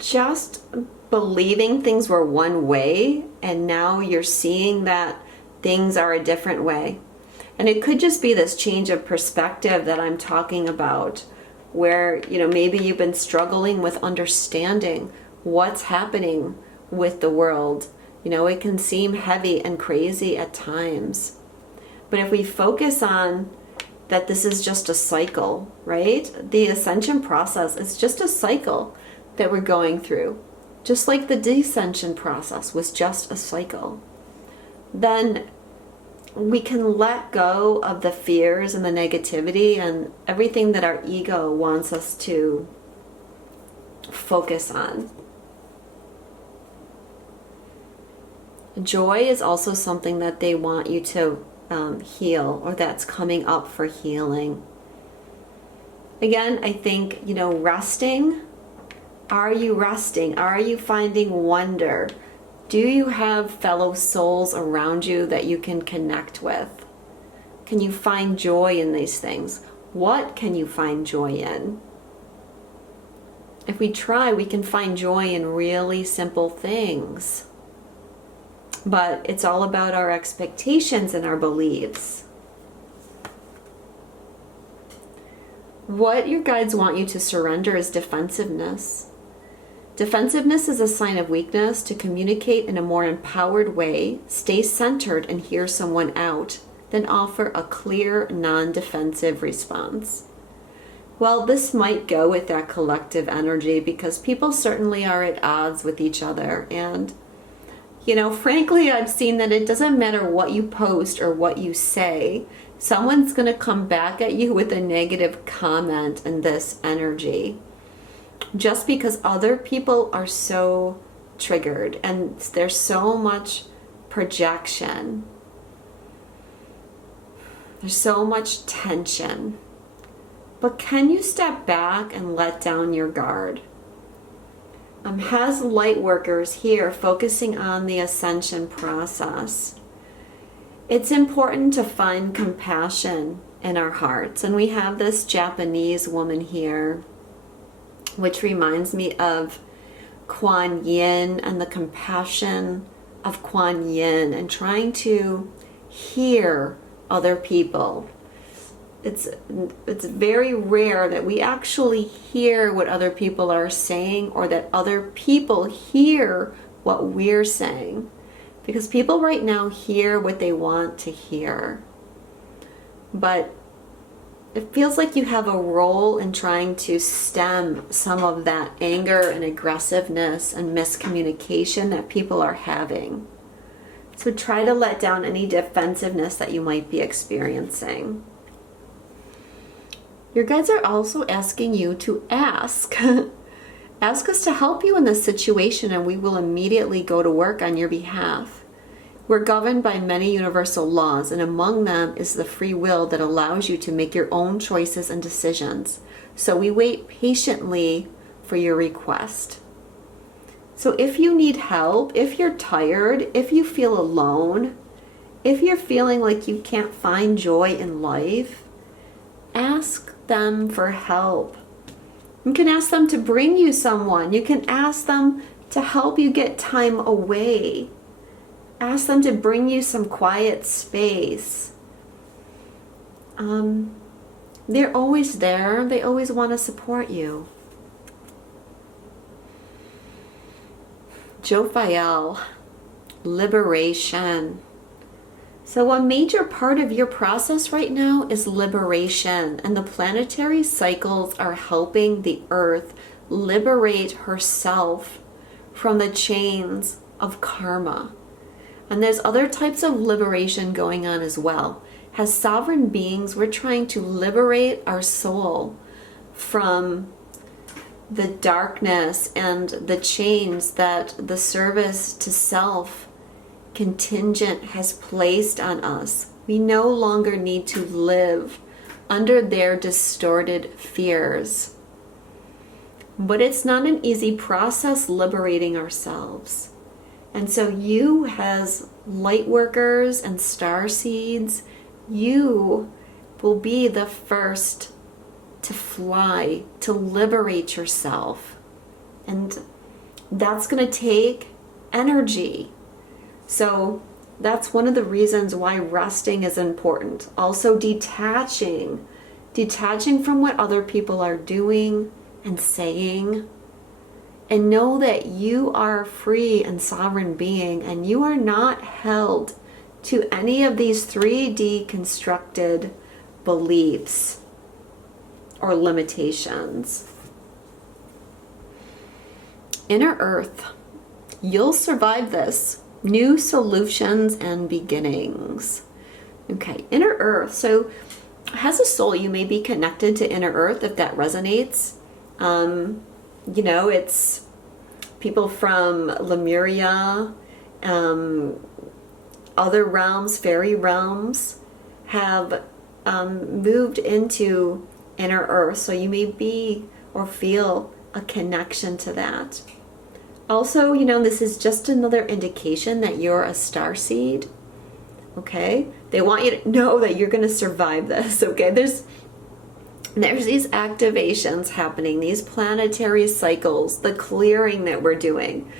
just believing things were one way, and now you're seeing that things are a different way. And it could just be this change of perspective that I'm talking about, where, you know, maybe you've been struggling with understanding what's happening with the world. You know, it can seem heavy and crazy at times. But if we focus on that this is just a cycle, right? The ascension process is just a cycle that we're going through. Just like the descension process was just a cycle. Then we can let go of the fears and the negativity and everything that our ego wants us to focus on. Joy is also something that they want you to heal, or that's coming up for healing. Again, I think, you know, resting Are you resting? Are you finding wonder? Do you have fellow souls around you that you can connect with? Can you find joy in these things? What can you find joy in? If we try, we can find joy in really simple things. But it's all about our expectations and our beliefs. What your guides want you to surrender is defensiveness. Defensiveness is a sign of weakness. To communicate in a more empowered way, stay centered and hear someone out, then offer a clear, non-defensive response. Well, this might go with that collective energy because people certainly are at odds with each other. And, frankly, I've seen that it doesn't matter what you post or what you say. Someone's going to come back at you with a negative comment in this energy. Just because other people are so triggered and there's so much projection. There's so much tension. But can you step back and let down your guard? Has light workers here focusing on the ascension process. It's important to find compassion in our hearts. And we have this Japanese woman here, which reminds me of Kuan Yin and the compassion of Kuan Yin and trying to hear other people. It's very rare that we actually hear what other people are saying or that other people hear what we're saying. Because people right now hear what they want to hear. But it feels like you have a role in trying to stem some of that anger and aggressiveness and miscommunication that people are having. So try to let down any defensiveness that you might be experiencing. Your guides are also asking you to ask. Ask us to help you in this situation and we will immediately go to work on your behalf. We're governed by many universal laws, and among them is the free will that allows you to make your own choices and decisions. So we wait patiently for your request. So if you need help, if you're tired, if you feel alone, if you're feeling like you can't find joy in life, ask them for help. You can ask them to bring you someone. You can ask them to help you get time away. Ask them to bring you some quiet space. They're always there. They always want to support you. Jophiel, liberation. So a major part of your process right now is liberation, and the planetary cycles are helping the Earth liberate herself from the chains of karma. And there's other types of liberation going on as well. As sovereign beings, we're trying to liberate our soul from the darkness and the chains that the service to self contingent has placed on us. We no longer need to live under their distorted fears. But it's not an easy process liberating ourselves. And so you, as light workers and starseeds, you will be the first to fly, to liberate yourself. And that's going to take energy. So that's one of the reasons why resting is important. Also detaching from what other people are doing and saying. And know that you are a free and sovereign being and you are not held to any of these 3D constructed beliefs or limitations. Inner Earth, you'll survive this. New solutions and beginnings. Okay, Inner Earth. So as a soul, you may be connected to Inner Earth if that resonates. It's people from Lemuria, other realms, fairy realms, have moved into Inner Earth. So you may be or feel a connection to that. Also, you know, this is just another indication that you're a starseed. Okay? They want you to know that you're going to survive this. Okay? There's these activations happening, these planetary cycles, the clearing that we're doing.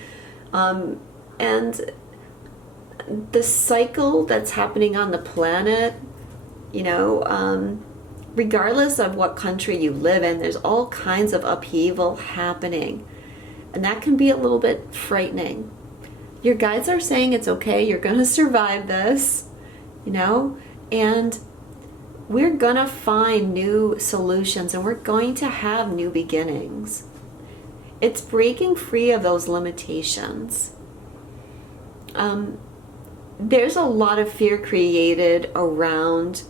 And the cycle that's happening on the planet, you know, regardless of what country you live in, there's all kinds of upheaval happening. And that can be a little bit frightening. Your guides are saying it's okay, you're going to survive this, you know, and we're going to find new solutions and we're going to have new beginnings. It's breaking free of those limitations. There's a lot of fear created around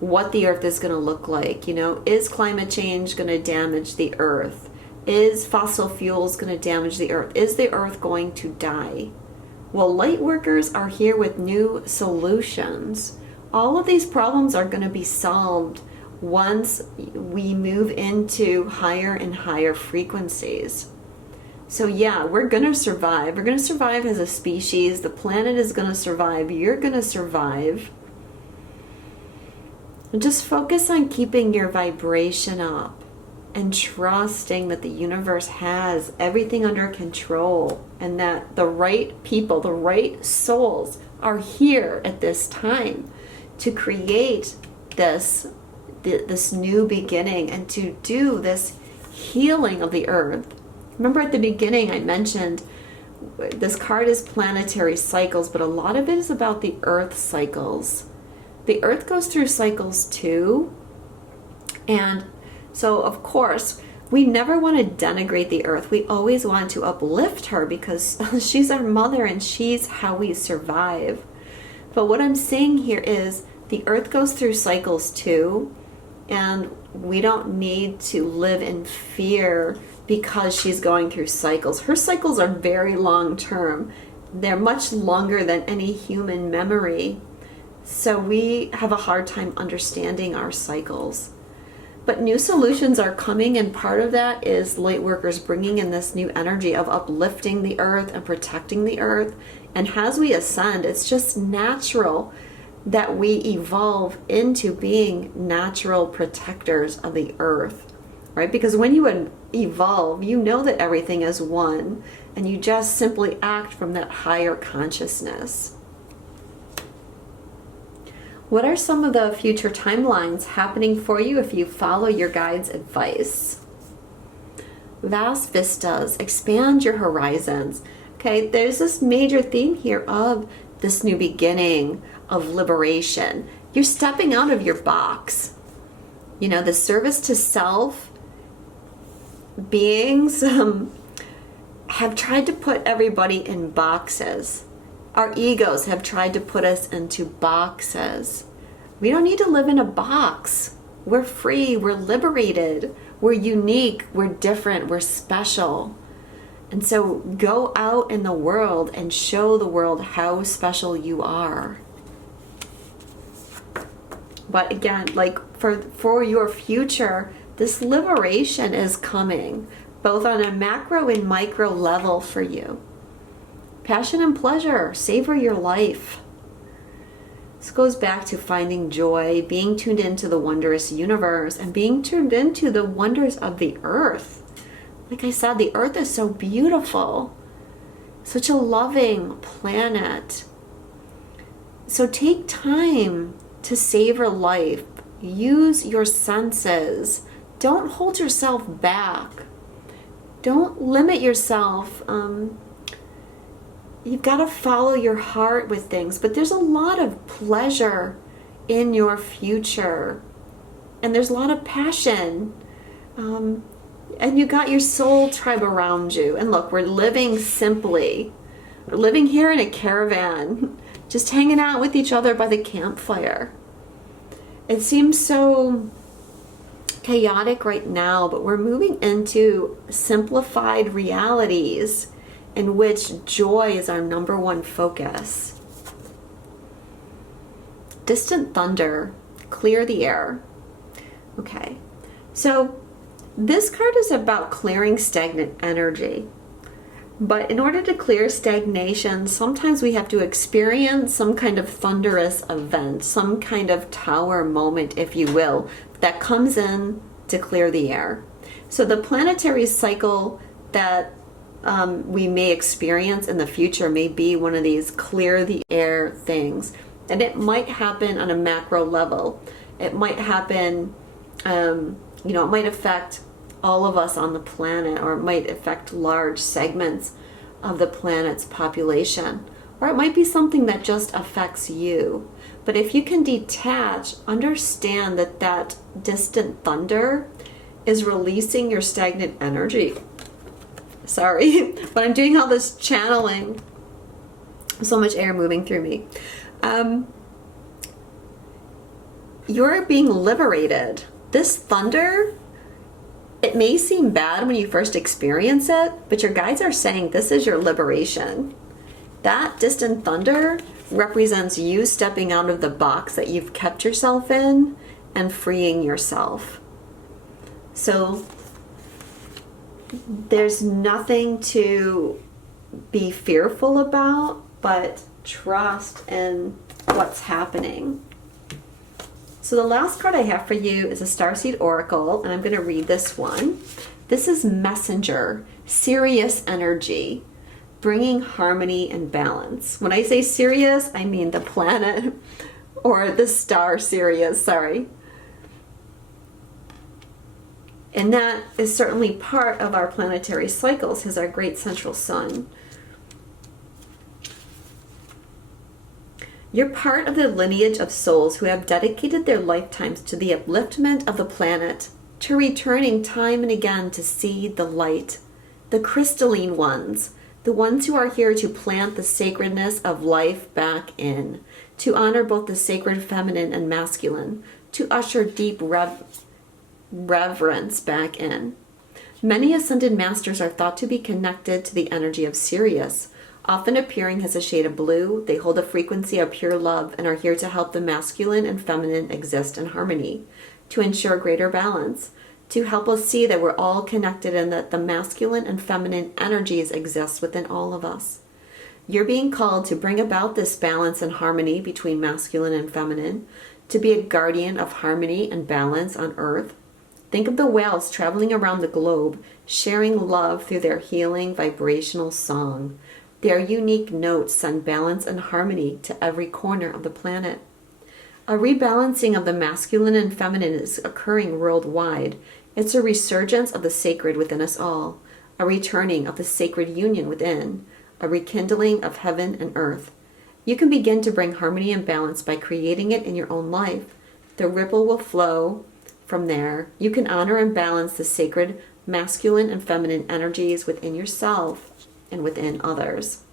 what the earth is going to look like. You know, is climate change going to damage the earth? Is fossil fuels going to damage the earth? Is the earth going to die? Well, light workers are here with new solutions. All of these problems are going to be solved once we move into higher and higher frequencies. So yeah, we're going to survive. We're going to survive as a species. The planet is going to survive. You're going to survive. And just focus on keeping your vibration up and trusting that the universe has everything under control and that the right people, the right souls are here at this time to create this new beginning and to do this healing of the earth. Remember at the beginning I mentioned this card is planetary cycles, but a lot of it is about the earth cycles. The earth goes through cycles too. And so of course, we never want to denigrate the earth. We always want to uplift her because she's our mother and she's how we survive. But what I'm saying here is the earth goes through cycles too. And we don't need to live in fear because she's going through cycles. Her cycles are very long term. They're much longer than any human memory. So we have a hard time understanding our cycles. But new solutions are coming, and part of that is light workers bringing in this new energy of uplifting the earth and protecting the earth. And as we ascend, it's just natural that we evolve into being natural protectors of the earth, right? Because when you evolve, you know that everything is one, and you just simply act from that higher consciousness. What are some of the future timelines happening for you if you follow your guide's advice? Vast vistas, expand your horizons. Okay, there's this major theme here of this new beginning, of liberation. You're stepping out of your box. You know, the service to self beings have tried to put everybody in boxes. Our egos have tried to put us into boxes. We don't need to live in a box. We're free, we're liberated, we're unique, we're different, we're special. And so go out in the world and show the world how special you are. But again, like for your future, this liberation is coming, both on a macro and micro level for you. Passion and pleasure, savor your life. This goes back to finding joy, being tuned into the wondrous universe, and being tuned into the wonders of the earth. Like I said, the earth is so beautiful. Such a loving planet. So take time to savor life. Use your senses. Don't hold yourself back. Don't limit yourself. You've got to follow your heart with things, but there's a lot of pleasure in your future, and there's a lot of passion, and you got your soul tribe around you. And look, we're living simply. We're living here in a caravan, just hanging out with each other by the campfire. It seems so chaotic right now, but we're moving into simplified realities in which joy is our number one focus. Distant thunder, clear the air. Okay, so this card is about clearing stagnant energy. But in order to clear stagnation, sometimes we have to experience some kind of thunderous event, some kind of tower moment, if you will, that comes in to clear the air. So the planetary cycle that we may experience in the future may be one of these clear the air things. And it might happen on a macro level. It might happen, it might affect all of us on the planet, or it might affect large segments of the planet's population, or it might be something that just affects you. But if you can detach, understand that that distant thunder is releasing your stagnant energy. Sorry, but I'm doing all this channeling. So much air moving through me. You're being liberated. This thunder, it may seem bad when you first experience it, but your guides are saying this is your liberation. That distant thunder represents you stepping out of the box that you've kept yourself in and freeing yourself. So there's nothing to be fearful about, but trust in what's happening. So the last card I have for you is a Starseed Oracle, and I'm going to read this one. This is Messenger, Sirius energy, bringing harmony and balance. When I say Sirius, I mean the planet or the star Sirius, sorry. And that is certainly part of our planetary cycles, as our great central sun. You're part of the lineage of souls who have dedicated their lifetimes to the upliftment of the planet, to returning time and again to see the light, the crystalline ones, the ones who are here to plant the sacredness of life back in, to honor both the sacred feminine and masculine, to usher deep reverence back in. Many ascended masters are thought to be connected to the energy of Sirius. Often appearing as a shade of blue, they hold a frequency of pure love and are here to help the masculine and feminine exist in harmony, to ensure greater balance, to help us see that we're all connected and that the masculine and feminine energies exist within all of us. You're being called to bring about this balance and harmony between masculine and feminine, to be a guardian of harmony and balance on Earth. Think of the whales traveling around the globe, sharing love through their healing vibrational song. Their unique notes send balance and harmony to every corner of the planet. A rebalancing of the masculine and feminine is occurring worldwide. It's a resurgence of the sacred within us all, a returning of the sacred union within, a rekindling of heaven and earth. You can begin to bring harmony and balance by creating it in your own life. The ripple will flow from there. You can honor and balance the sacred masculine and feminine energies within yourself and within others.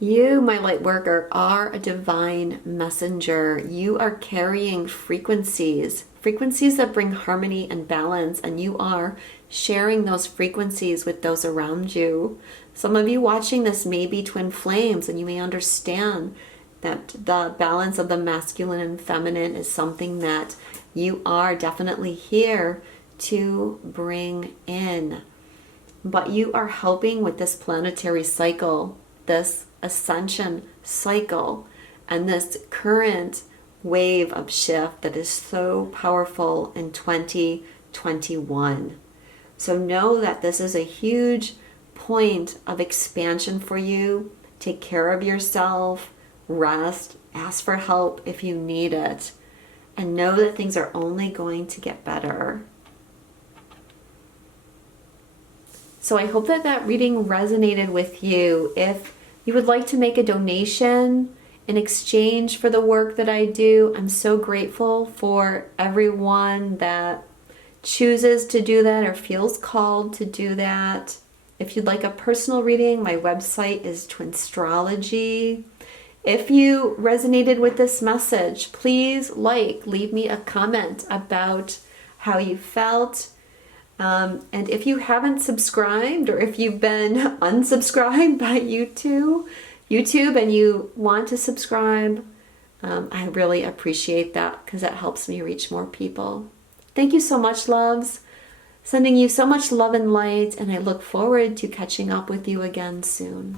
You, my light worker, are a divine messenger. You are carrying frequencies that bring harmony and balance, and you are sharing those frequencies with those around you. Some of you watching this may be twin flames, and you may understand that the balance of the masculine and feminine is something that you are definitely here to bring in. But you are helping with this planetary cycle, this ascension cycle, and this current wave of shift that is so powerful in 2021. So know that this is a huge point of expansion for you. Take care of yourself, rest, ask for help if you need it, and know that things are only going to get better. So I hope that that reading resonated with you. If you would like to make a donation in exchange for the work that I do, I'm so grateful for everyone that chooses to do that or feels called to do that. If you'd like a personal reading, my website is Twinstrology. If you resonated with this message, please leave me a comment about how you felt. And if you haven't subscribed, or if you've been unsubscribed by YouTube and you want to subscribe, I really appreciate that because that helps me reach more people. Thank you so much, loves. Sending you so much love and light, and I look forward to catching up with you again soon.